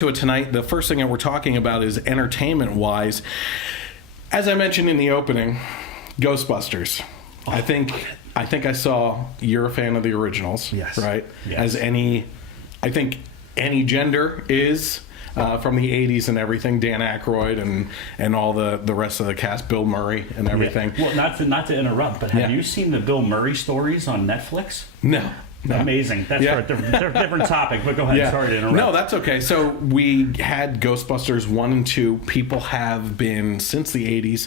To it tonight. The first thing that we're talking about is entertainment-wise. As I mentioned in the opening, Ghostbusters. I think I saw you're a fan of the originals, yes, right? Yes. I think any gender is from the 80s and everything. Dan Aykroyd and all the rest of the cast, Bill Murray and everything. Yeah. Well, not to interrupt, but have you seen the Bill Murray stories on Netflix? No. Amazing. That's for a different topic, but go ahead. Yeah. Sorry to interrupt. No, that's okay. So we had Ghostbusters 1 and 2. People have been, since the 80s,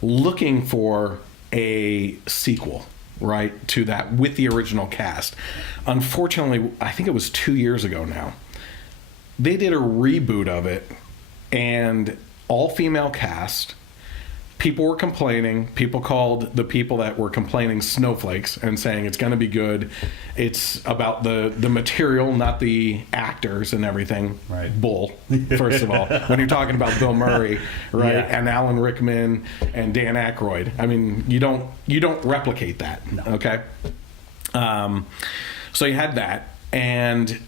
looking for a sequel, right, to that with the original cast. Unfortunately, I think it was 2 years ago now, they did a reboot of it, and all-female cast. People were complaining. People called the people that were complaining snowflakes and saying it's going to be good. It's about the material, not the actors and everything. Right. Bull, first of all. When you're talking about Bill Murray, right, Yeah. and Alan Rickman and Dan Aykroyd, I mean, you don't replicate that. No. Okay. So you had that, and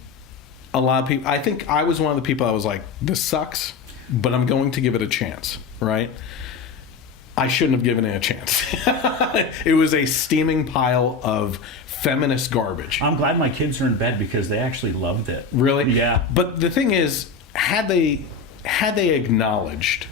a lot of people. I think I was one of the people that was like, "This sucks," but I'm going to give it a chance. Right. I shouldn't have given it a chance. It was a steaming pile of feminist garbage. I'm glad my kids are in bed because they actually loved it. Really? Yeah. But the thing is, had they acknowledged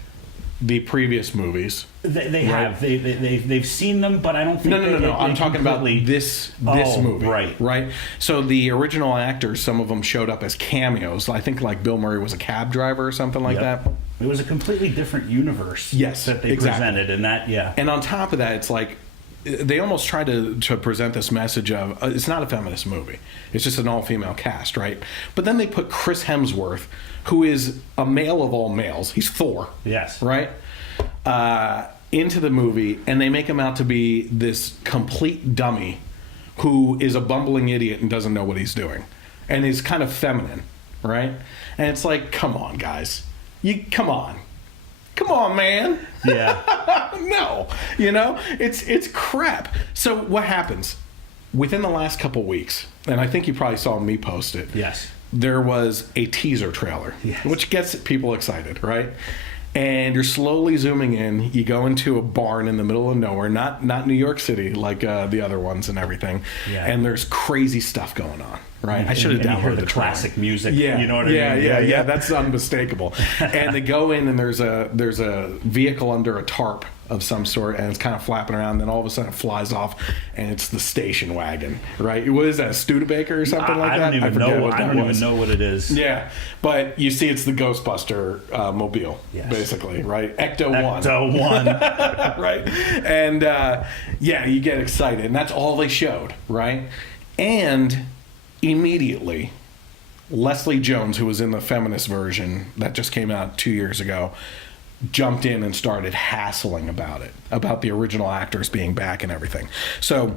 the previous movies, They right? have. They've seen them, but I don't think No. I'm talking about this movie. Right. So the original actors, some of them showed up as cameos. I think like Bill Murray was a cab driver or something like that. It was a completely different universe. Yes, that they exactly. presented, and that And on top of that, it's like they almost try to present this message of it's not a feminist movie. It's just an all-female cast, right? But then they put Chris Hemsworth, who is a male of all males. He's Thor. Yes. Right? Into the movie, and they make him out to be this complete dummy who is a bumbling idiot and doesn't know what he's doing. And is kind of feminine, right? And it's like, come on, guys. Come on, man. Yeah. No, it's crap. So what happens within the last couple weeks, and I think you probably saw me post it. Yes. There was a teaser trailer, yes, which gets people excited, right? And you're slowly zooming in. You go into a barn in the middle of nowhere, not New York City like the other ones and everything. Yeah. And there's crazy stuff going on, right? I should have and you hear downloaded the classic music. Yeah, You know what I mean? Yeah. That's unmistakable. And they go in, and there's a vehicle under a tarp of some sort, and it's kind of flapping around. And then all of a sudden it flies off, and it's the station wagon, right? What is that, a Studebaker or something like that? I don't even know what it is. Yeah, but you see, it's the Ghostbuster mobile, yes, basically, right? Ecto-1. Ecto-1. Right? And, you get excited, and that's all they showed, right? And immediately, Leslie Jones, who was in the feminist version that just came out 2 years ago, jumped in and started hassling about the original actors being back and everything. So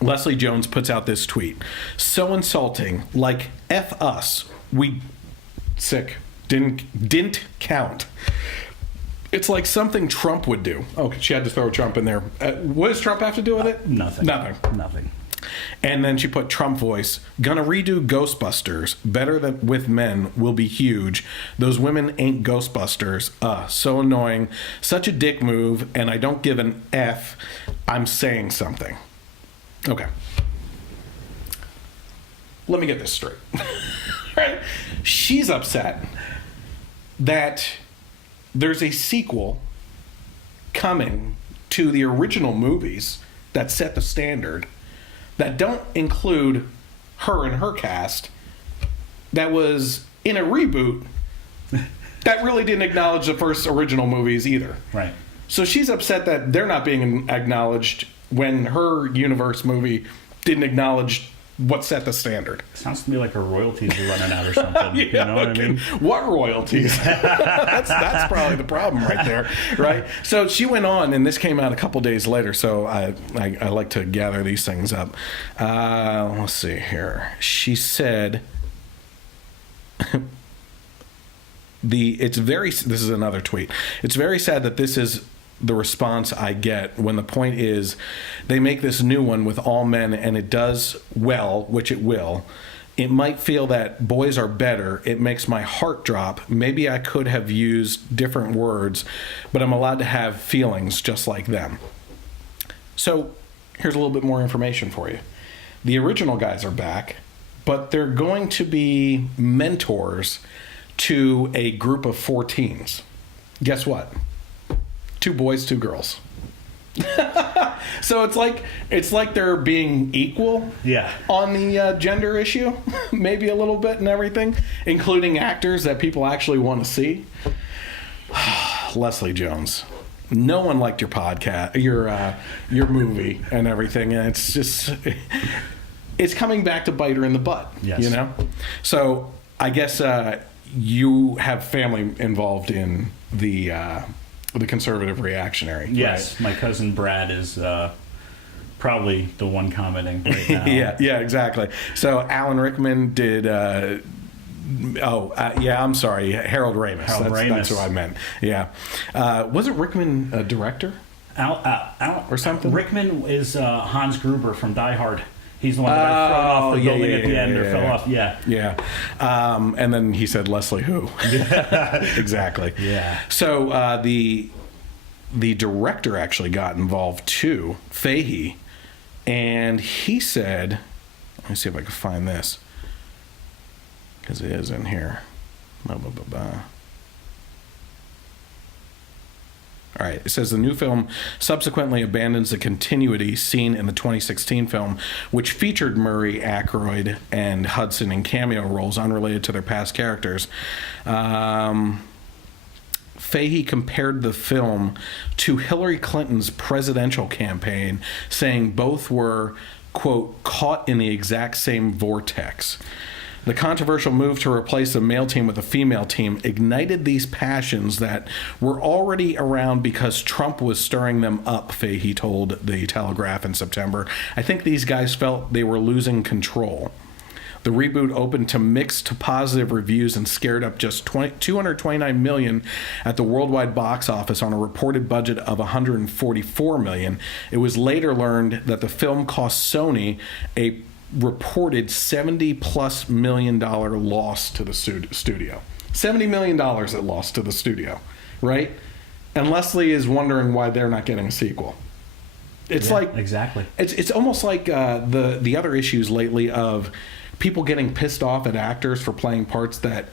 Leslie Jones puts out this tweet. So insulting, like F us. We sick. Didn't count. It's like something Trump would do. Oh, she had to throw Trump in there. What does Trump have to do with it? Nothing. Nothing. And then she put Trump voice, gonna redo Ghostbusters. Better than with men will be huge. Those women ain't Ghostbusters. So annoying. Such a dick move, and I don't give an F. I'm saying something. Okay. Let me get this straight. Right? She's upset that there's a sequel coming to the original movies that set the standard that don't include her and her cast, that was in a reboot that really didn't acknowledge the first original movies either. Right. So she's upset that they're not being acknowledged when her universe movie didn't acknowledge what set the standard. Sounds to me like her royalties are running out or something. Yeah, you know what I mean? What royalties? that's probably the problem right there, right? So she went on, and this came out a couple days later, so I like to gather these things up. Let's see here. She said, this is another tweet. It's very sad that this is the response I get when the point is they make this new one with all men and it does well, which it will, It might feel that boys are better. It makes my heart drop. Maybe I could have used different words, but I'm allowed to have feelings just like them. So here's a little bit more information for you. The original guys are back, but they're going to be mentors to a group of 4 teens. Guess what? 2 boys, 2 girls. So it's like they're being equal on the gender issue, maybe a little bit and everything, including actors that people actually want to see. Leslie Jones, no one liked your podcast, your movie and everything, and it's just it's coming back to bite her in the butt. Yes. You know. So I guess you have family involved in the conservative reactionary. Yes, right? my cousin Brad is probably the one commenting right now. yeah, exactly. So Alan Rickman did. I'm sorry, Harold Ramis. That's who I meant. Yeah, wasn't Rickman a director? Or something? Rickman is Hans Gruber from Die Hard. He's the one that got thrown off the building at the end or fell off. Yeah. And then he said Leslie who? Exactly. Yeah. So the director actually got involved too, Feige, and he said, let me see if I can find this, because it is in here. All right, it says the new film subsequently abandons the continuity seen in the 2016 film, which featured Murray, Aykroyd, and Hudson in cameo roles unrelated to their past characters. Feige compared the film to Hillary Clinton's presidential campaign, saying both were, quote, caught in the exact same vortex. The controversial move to replace the male team with a female team ignited these passions that were already around because Trump was stirring them up, Feige told The Telegraph in September. I think these guys felt they were losing control. The reboot opened to mixed to positive reviews and scared up just $229 million at the worldwide box office on a reported budget of $144 million. It was later learned that the film cost Sony a reported $70+ million loss to the studio. $70 million it lost to the studio, right? And Leslie is wondering why they're not getting a sequel. It's exactly. It's almost like the other issues lately of people getting pissed off at actors for playing parts that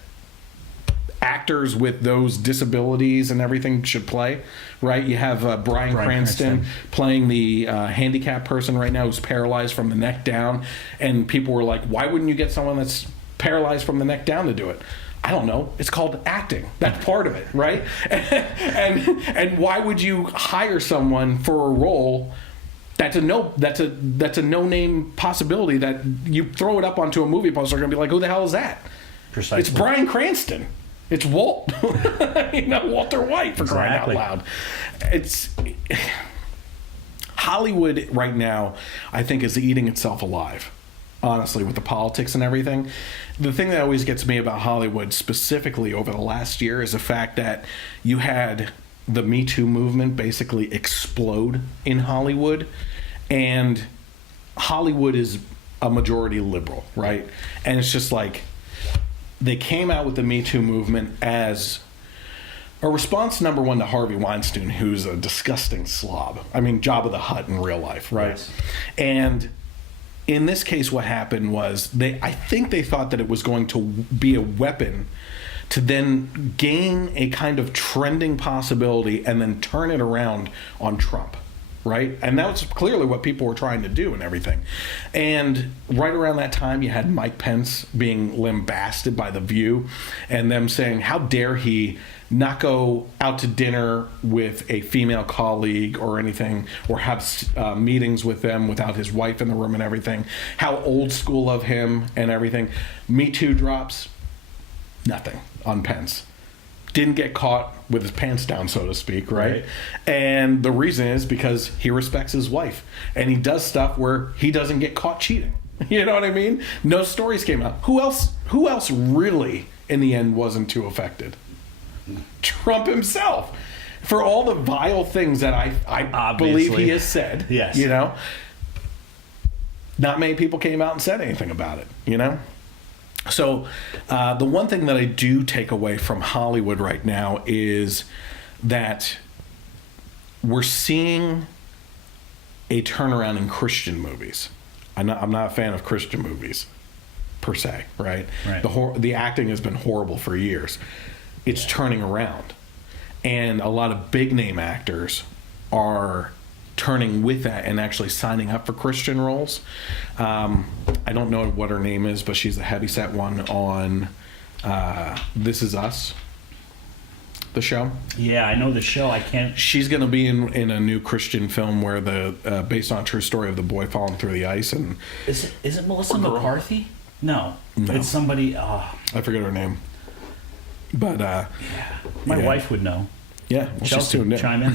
actors with those disabilities and everything should play, right? You have Bryan Cranston playing the handicapped person right now who's paralyzed from the neck down, and people were like, why wouldn't you get someone that's paralyzed from the neck down to do it? I don't know. It's called acting. That's part of it, right? and why would you hire someone for a role that's a no-name possibility that you throw it up onto a movie poster, they're gonna be like, who the hell is that? Precisely. It's Bryan Cranston. It's Walt. Walter White, for crying out loud. It's Hollywood right now, I think, is eating itself alive. Honestly, with the politics and everything. The thing that always gets me about Hollywood, specifically over the last year, is the fact that you had the Me Too movement basically explode in Hollywood, and Hollywood is a majority liberal, right? And it's just like they came out with the Me Too movement as a response, number one, to Harvey Weinstein, who's a disgusting slob. I mean, Jabba the Hutt in real life, right? Yes. And in this case, what happened was I think they thought that it was going to be a weapon to then gain a kind of trending possibility and then turn it around on Trump, right? And that was clearly what people were trying to do and everything. And right around that time, you had Mike Pence being lambasted by The View and them saying, how dare he not go out to dinner with a female colleague or anything, or have meetings with them without his wife in the room and everything. How old school of him and everything. Me Too drops. Nothing on Pence. Didn't get caught with his pants down, so to speak, right? And the reason is because he respects his wife. And he does stuff where he doesn't get caught cheating. You know what I mean? No stories came out. Who else really, in the end, wasn't too affected? Trump himself. For all the vile things that I believe he has said. Yes. You know? Not many people came out and said anything about it, you know? So, the one thing that I do take away from Hollywood right now is that we're seeing a turnaround in Christian movies. I'm not a fan of Christian movies, per se, right? The acting has been horrible for years. It's turning around. And a lot of big-name actors are turning with that and actually signing up for Christian roles. I don't know what her name is, but she's the heavyset one on This Is Us, the show. Yeah, I know the show. I can't. She's going to be in a new Christian film where based on a true story of the boy falling through the ice. And is it Melissa McCarthy? No, it's somebody. I forget her name. But my wife would know. Yeah, well, she's tuned in. Chime in.